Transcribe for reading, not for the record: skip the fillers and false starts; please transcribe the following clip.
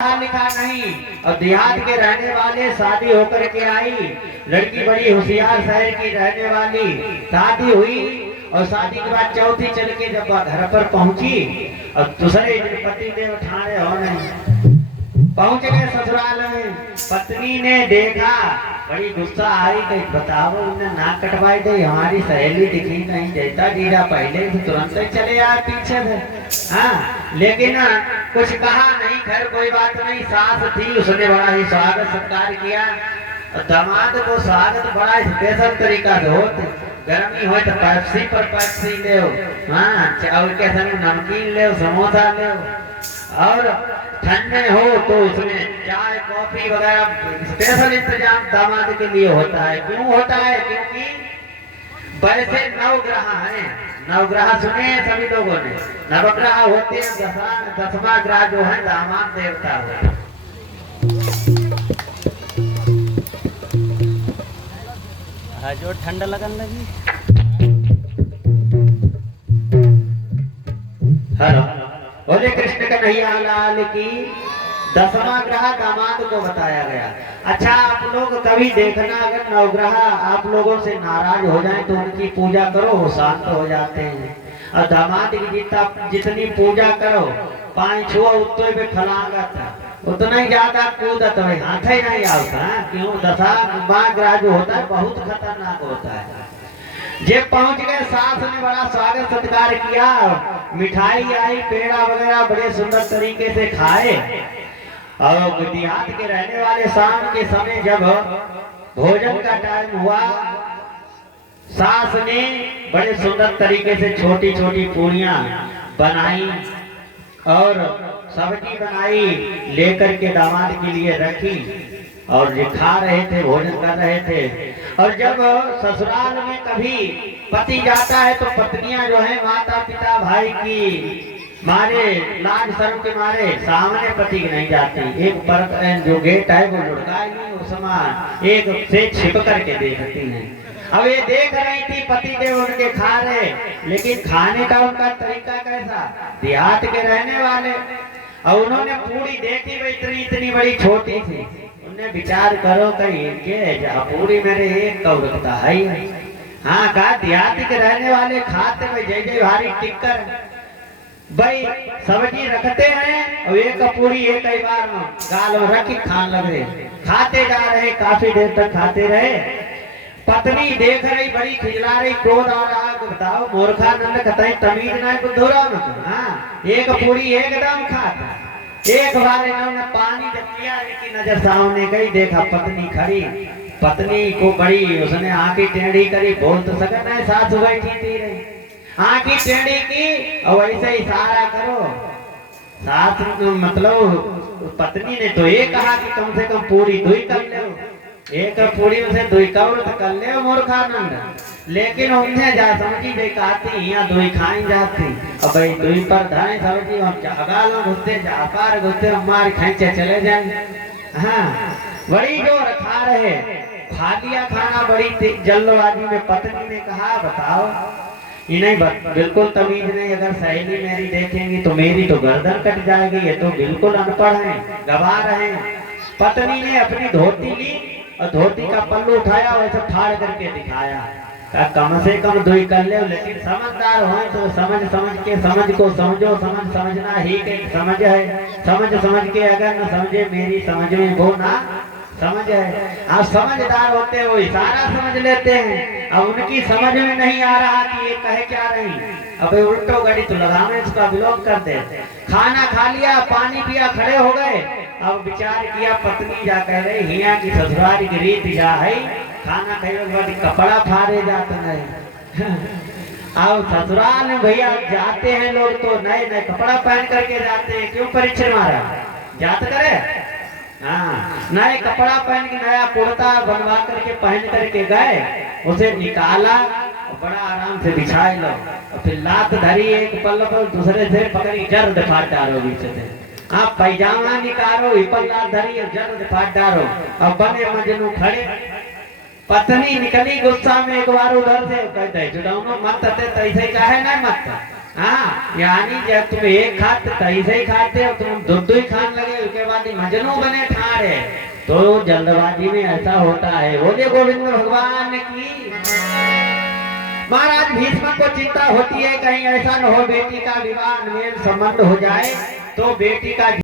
पढ़ा लिखा नहीं और देहात के रहने वाले, शादी होकर के आई लड़की बड़ी होशियार शहर की रहने वाली, शादी हुई और शादी के बाद चौथी चल के जब घर पर पहुंची और दूसरे दिन पति देव ठाणे हो नहीं, पहुंच गए ससुराल में। पत्नी ने देखा, बड़ी गुस्सा आई, कहीं बताओ उन्हें नाक कटवाई दे, हमारी सहेली दिखी नहीं, जैसा जीजा पहले से तुरंत ही चले आए पीछे से। हाँ, लेकिन कुछ कहा नहीं, खैर कोई बात नहीं। सास थी, उसने बड़ा ही स्वागत सत्कार किया और दामाद को स्वागत बड़ा स्पेशल तरीका से होते। गर्मी हो तो पेप्सी पर पेप्सी ले, हाँ चावल के संग नमकीन ले, समोसा ले, और ठंडे हो तो उसमें चाय कॉफी वगैरह स्पेशल इंतजाम दामाद के लिए होता है। क्यों होता है? क्योंकि वैसे नवग्रह हैं, नवग्रह सुने सभी लोगों ने, नवग्रह होते हैं, 10वां ग्रह जो है दामाद देवता है। जो ठंडा लगन लगी। हेलो, बोले कृष्ण कन्हैया लाल की। 10वां ग्रह दामाद को बताया गया। अच्छा, आप लोग कभी देखना, अगर नवग्रह आप लोगों से नाराज हो जाए तो उनकी पूजा करो, वो शांत हो जाते हैं। और दामाद की जितनी पूजा करो, 5 छुआ उत्ते पे फलांगत, उतना ही ज्यादा कूदत है, हाथ ही नहीं आता। क्यों? 10वां ग्रह जो होता है बहुत खतरनाक होता है। जे पहुंच गए, सास ने बड़ा स्वागत सत्कार किया, मिठाई आई, पेड़ा वगैरह बड़े सुंदर तरीके से खाए। और देहात के रहने वाले शाम के समय जब भोजन का टाइम हुआ, सास ने बड़े सुंदर तरीके से छोटी छोटी पूरियां बनाई और सब्जी बनाई, लेकर के दामाद के लिए रखी और ये खा रहे थे, भोजन कर रहे थे। और जब ससुराल में कभी पति जाता है तो पत्नियां जो है माता पिता भाई की मारे, लाज शर्म के मारे सामने पति की नहीं जाती। एक पर जो गेट है वो लुढ़काएगी, उस समय एक से छिप करके देखती है। अब ये देख रही थी पति देव उनके खा रहे, लेकिन खाने का उनका तरीका कैसा, देहात के रहने वाले। और उन्होंने पूरी देखी, वही इतनी इतनी बड़ी छोटी थी। उन्हें विचार करो कहीं के पूरी मेरे एक कौरता है। हाँ, कहा देहात के रहने वाले खाते हुए जय जय भारी टिक्कर, भाई सब्जी रखते हैं और एक पूरी एक ही बार में गाल में रख खान लग रहे, खाते जा रहे, काफी देर तक खाते रहे। पत्नी देख रही, बड़ी खिजला रही, क्रोध आ रहा, बताओ मूर्खानंद कतई तमीज ना बुद्धोरा में। हाँ, एक पूरी एकदम खाता। एक बार इन्होंने पानी जब पिया, इनकी नजर सामने गई, देखा पत्नी खड़ी, पत्नी को बड़ी उसने आंखें टेढ़ी करी, बोल तो सकता है, सास बैठी थी रही, आंखें टेढ़ी की और वैसे इशारा करो। सास मतलब पत्नी ने तो ये कहा कि कम से कम पूरी दुई कर ले, एक पूरी में से दुई कौर कर ले मूर्खानंद। लेकिन उन्हें जा समझी दे कहती यहाँ दुई खाई जाती, अब भाई दुई पर धाए समझी हम अगालों घुसते, जापार घुसते, मार खींचे चले जाए। हाँ, बड़ी जो रखा रहे, खा लिया खाना बड़ी जल्दबाजी में। पत्नी ने कहा बताओ, इन्हें बिल्कुल तमीज नहीं, अगर सहेली मेरी देखेंगी तो मेरी तो गर्दन कट जाएगी, ये तो बिल्कुल अनपढ़ है, गवा रहे हैं। पत्नी ने अपनी धोती ली और धोती का पल्लू उठाया, वैसे फाड़ करके दिखाया, कम से कम दुई कर ले, लेकिन समझदार हो तो समझ समझ के समझ को समझो, समझ समझना ही एक समझ है। समझ समझ के अगर न समझे, मेरी समझ में वो ना समझ है। आप समझदार होते हो, इशारा समझ लेते हैं। अब उनकी समझ में नहीं आ रहा कि ये कहे क्या रही, अब उल्टो गड़ी तो लगाने उसका विलोप कर दे। खाना खा लिया, पानी पिया, खड़े हो गए। अब विचार किया, पत्नी जा कह रही हिया की ससुराल की रीत जा है, खाना खाने के बाद कपड़ा फाड़े जाते नहीं। अब ससुराल में भैया जाते हैं लोग तो नए नए कपड़ा पहन करके जाते हैं। क्यों? परीक्षण मारा जात करे। हाँ, नए कपड़ा पहन के, नया कुर्ता बनवा करके पहन करके गए, उसे निकाला और बड़ा आराम से बिछाए लो, और फिर लात धरी, एक पल्ले पर दूसरे से पकड़ी, जर्द फाट डालो बीच से। आप पैजामा निकालो, इपल्ला धरी और जर्द फाट डालो, अब बने मजनू खड़े। पत्नी निकली गुस्सा में एक बार उधर से, कहते जुड़ाऊनो मत ते तैसे काहे ना मत। हाँ, यानी जब तुम एक खाते तई से ही खाते हो, तुम दो ही खाने लगे, उसके बाद ही मजनू बने ठाड़े, तो जल्दबाजी में ऐसा होता है। बोले गोविंद भगवान की। महाराज भीष्म को चिंता होती है कहीं ऐसा न हो बेटी का विवाह मेल संबंध हो जाए तो बेटी का